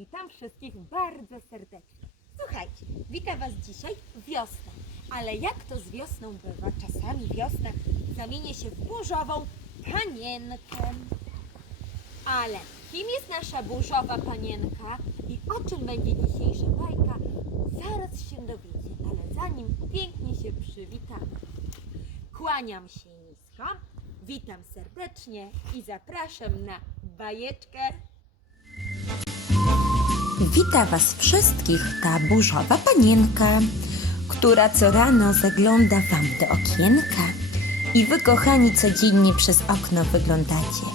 Witam wszystkich bardzo serdecznie. Słuchajcie, witam Was dzisiaj wiosna. Ale jak to z wiosną bywa? Czasami wiosna zamienia się w burzową panienkę. Ale kim jest nasza burzowa panienka i o czym będzie dzisiejsza bajka? Zaraz się dowiecie, ale zanim pięknie się przywitamy. Kłaniam się nisko, witam serdecznie i zapraszam na bajeczkę. Wita Was wszystkich ta burzowa panienka, która co rano zagląda Wam do okienka i Wy, kochani, codziennie przez okno wyglądacie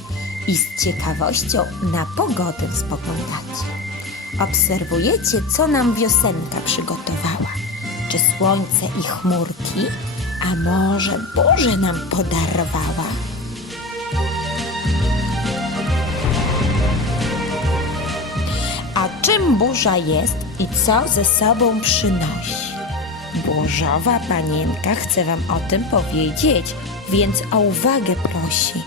i z ciekawością na pogodę spoglądacie. Obserwujecie, co nam wiosenka przygotowała. Czy słońce i chmurki, a może burzę nam podarowała? A czym burza jest i co ze sobą przynosi? Burzowa panienka chce Wam o tym powiedzieć, więc o uwagę prosi.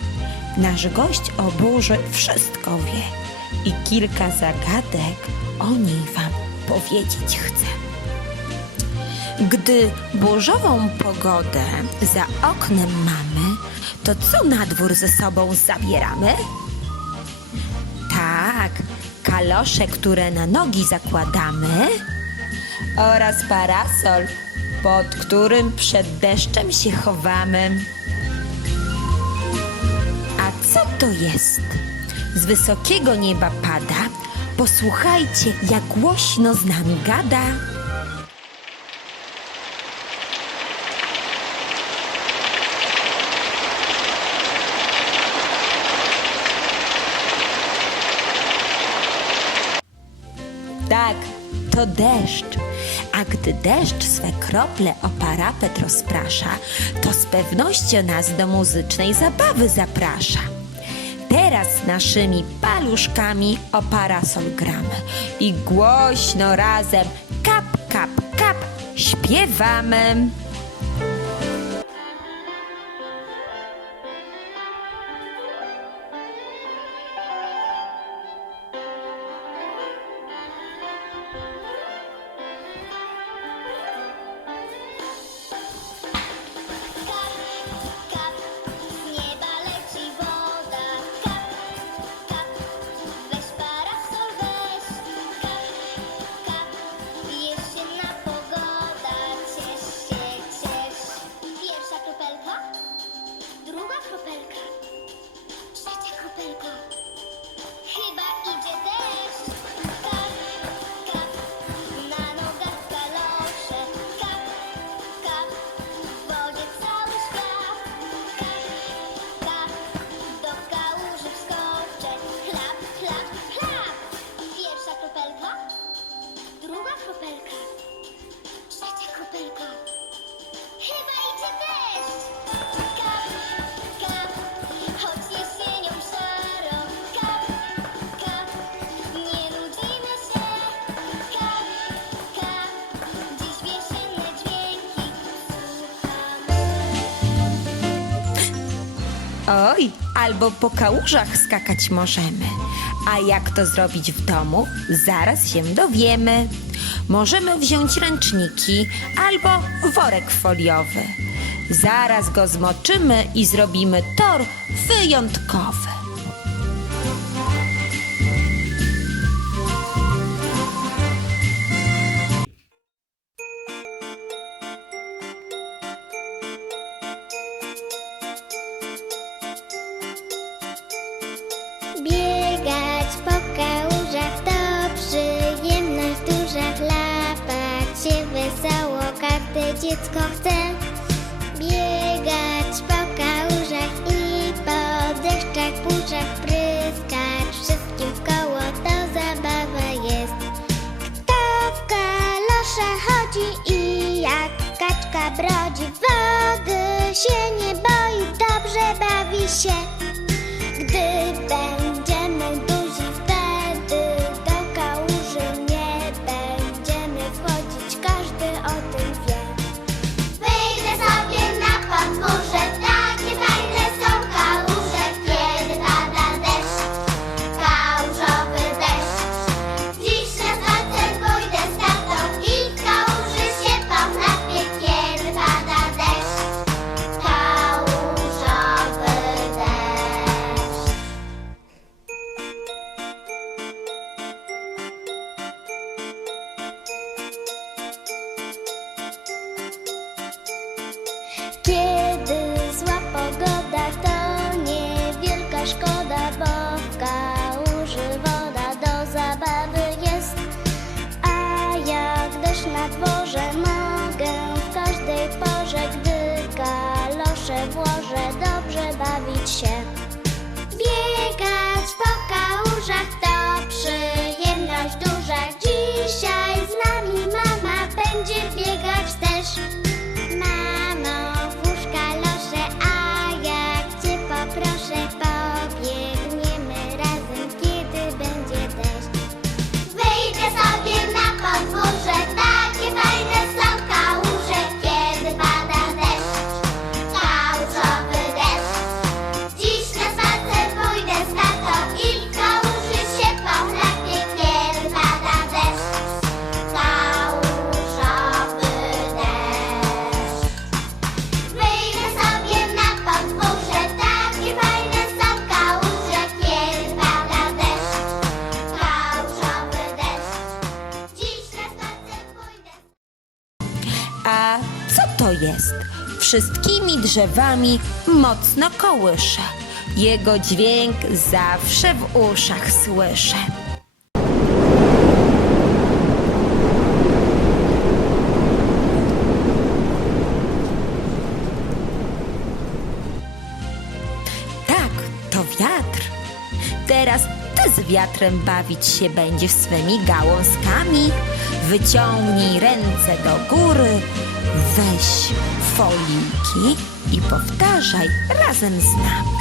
Nasz gość o burzy wszystko wie i kilka zagadek o niej Wam powiedzieć chce. Gdy burzową pogodę za oknem mamy, to co na dwór ze sobą zabieramy? Tak, kalosze, które na nogi zakładamy oraz parasol, pod którym przed deszczem się chowamy. A co to jest? Z wysokiego nieba pada, posłuchajcie, jak głośno z nami gada. Tak, to deszcz. A gdy deszcz swe krople o parapet rozprasza, to z pewnością nas do muzycznej zabawy zaprasza. Teraz naszymi paluszkami o parasol gramy i głośno razem kap, kap, kap śpiewamy. Oj, albo po kałużach skakać możemy. A jak to zrobić w domu? Zaraz się dowiemy. Możemy wziąć ręczniki albo worek foliowy. Zaraz go zmoczymy i zrobimy tor wyjątkowy. Biegać po kałużach to przyjemność duża, chlapać się wesoło każde dziecko chce. Biegać po kałużach i po deszczach, burzach, pryskać wszystkim w koło, to zabawa jest. Kto w kalosze chodzi i jak kaczka brodzi, wody się nie boi, dobrze bawi się. Gdy będziemy duzi, wtedy do kałuży nie będziemy wchodzić, każdy o tym wie. szkoda, bo w kałuży woda do zabawy jest. A jak deszcz na dworze, mogę w każdej porze, gdy kalosze włożę, dobrze bawić się. Biegać po kałużach to przyjemność duża. Dzisiaj z nami mama będzie biegać też. Mamo, włóż kalosze, a jak cię poproszę, pobiegniemy razem, kiedy będzie deszcz. Wyjdę sobie na podwórze, takie fajne są kałuże, kiedy pada deszcz, kałużowy deszcz. Dziś na spacer pójdę z tatą i w kałuży się pochlapię, kiedy pada deszcz, kałużowy deszcz. Wyjdę sobie na podwórze, takie fajne są kałuże, kiedy pada deszcz, kałużowy deszcz. Dziś na spacer pójdę. A co to jest? Wszystkimi drzewami mocno kołysze. Jego dźwięk zawsze w uszach słyszę. Tak, to wiatr. Teraz ty z wiatrem bawić się będziesz swymi gałązkami. Wyciągnij ręce do góry, weź folijki i powtarzaj razem z nami.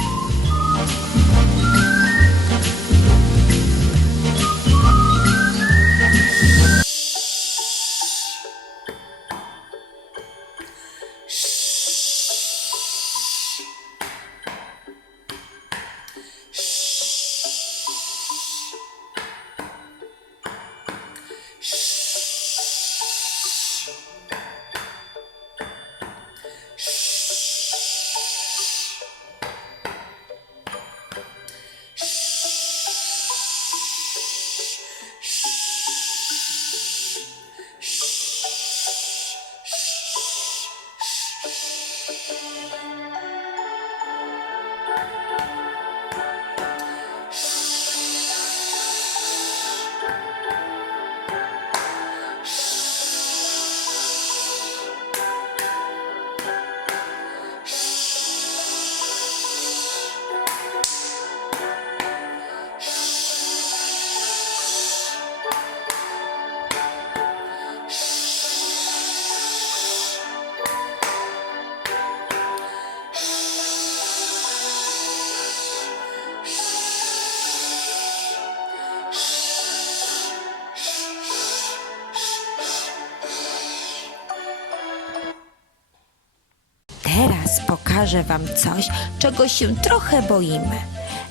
Teraz pokażę wam coś, czego się trochę boimy,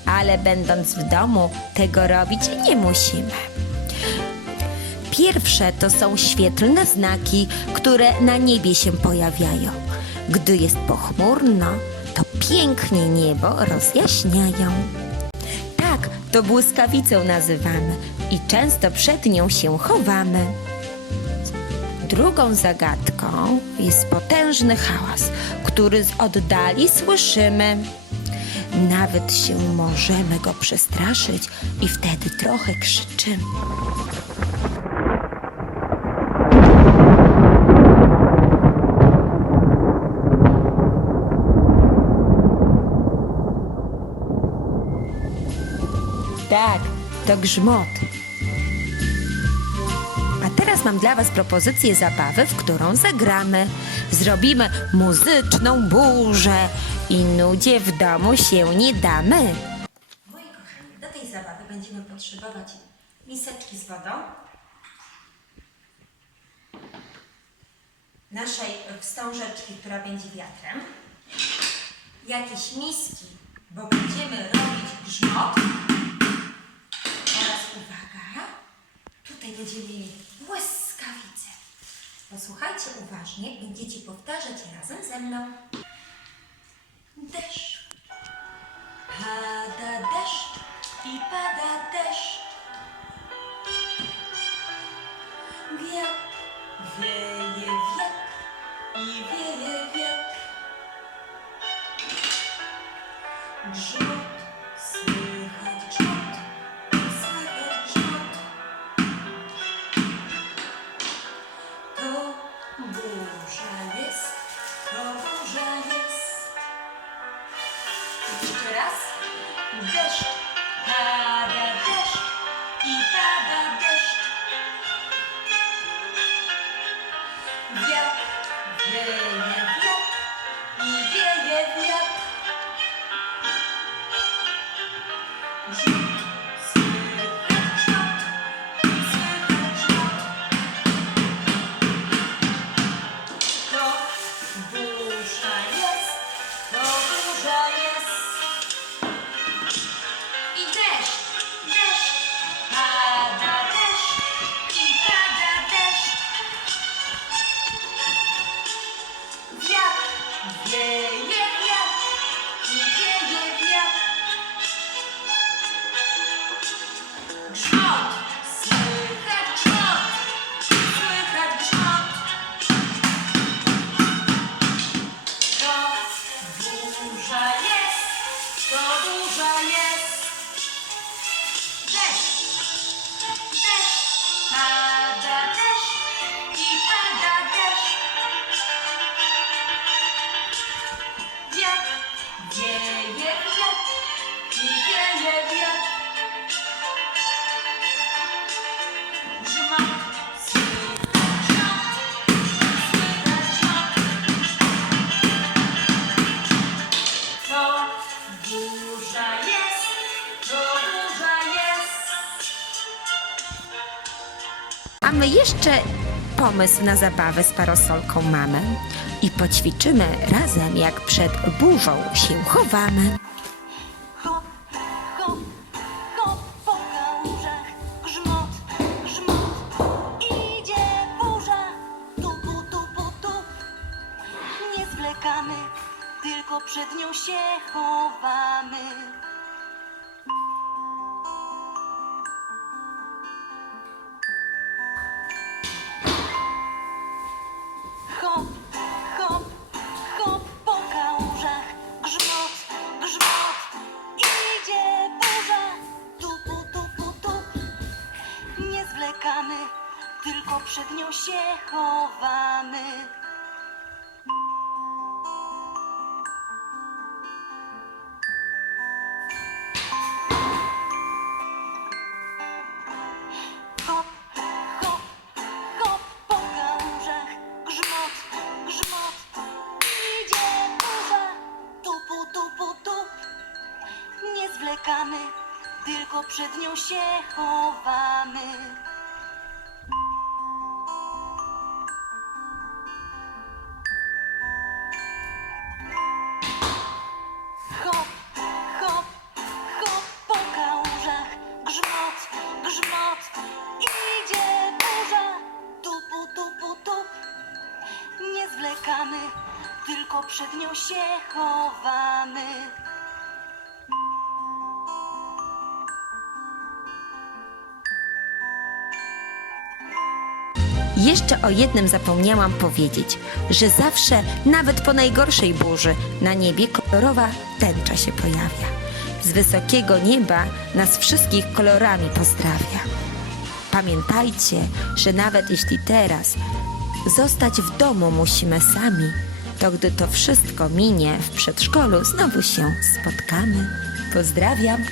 ale będąc w domu, tego robić nie musimy. Pierwsze to są świetlne znaki, które na niebie się pojawiają. Gdy jest pochmurno, to pięknie niebo rozjaśniają. Tak, to błyskawicą nazywamy i często przed nią się chowamy. Drugą zagadką jest potężny hałas, który z oddali słyszymy. Nawet się możemy go przestraszyć i wtedy trochę krzyczymy. Tak, to grzmot. A teraz mam dla was propozycję zabawy, w którą zagramy. Zrobimy muzyczną burzę i nudzie w domu się nie damy. Moi kochani, do tej zabawy będziemy potrzebować miseczki z wodą, naszej wstążeczki, która będzie wiatrem, jakieś miski, bo będziemy robić grzmot. Teraz uwaga, tutaj będziemy mieli błyskawice. Posłuchajcie uważnie, będziecie powtarzać razem ze mną. Deszcz, pada deszcz i pada deszcz. Wiatr, wieje wiatr i wieje wiatr. Grzmot, Jeszcze raz. Deszcz, pada deszcz i pada deszcz. Wiatr, wieje wiatr i wieje wiatr. Słychać grzmot, słychać grzmot. To burza jest, to burza jest. I deszcz, deszcz, pada deszcz i pada deszcz. Wiatr, wieje wiatr i wieje wiatr. Grzmot, słychać grzmot, słychać grzmot. To burza jest, to burza jest. Deszcz, deszcz, pada deszcz i pada deszcz. Wiatr, wieje wiatr i wieje wiatr. Grzmot, słychać grzmot, słychać grzmot. To burza jest, to burza jest. A my jeszcze pomysł na zabawę z parasolką mamy i poćwiczymy razem, jak przed burzą się chowamy. Hop, hop, hop po kałużach, grzmot, grzmot, idzie burza, tupu, tupu, tup. Nie zwlekamy, tylko przed nią się chowamy. Hop, hop, hop po kałużach, grzmot, grzmot, idzie burza, tupu, tupu, tup. Nie zwlekamy, tylko przed nią się chowamy. Hop, hop, hop po kałużach, grzmot, grzmot, idzie burza, tupu, tupu, tup. Nie zwlekamy, tylko przed nią się chowamy. Hop, hop, hop po kałużach, grzmot, grzmot, idzie burza, tupu, tupu, tup. Nie zwlekamy, tylko przed nią się chowamy. Jeszcze o jednym zapomniałam powiedzieć, że zawsze, nawet po najgorszej burzy, na niebie kolorowa tęcza się pojawia. Z wysokiego nieba nas wszystkich kolorami pozdrawia. Pamiętajcie, że nawet jeśli teraz zostać w domu musimy sami, to gdy to wszystko minie w przedszkolu, znowu się spotkamy. Pozdrawiam!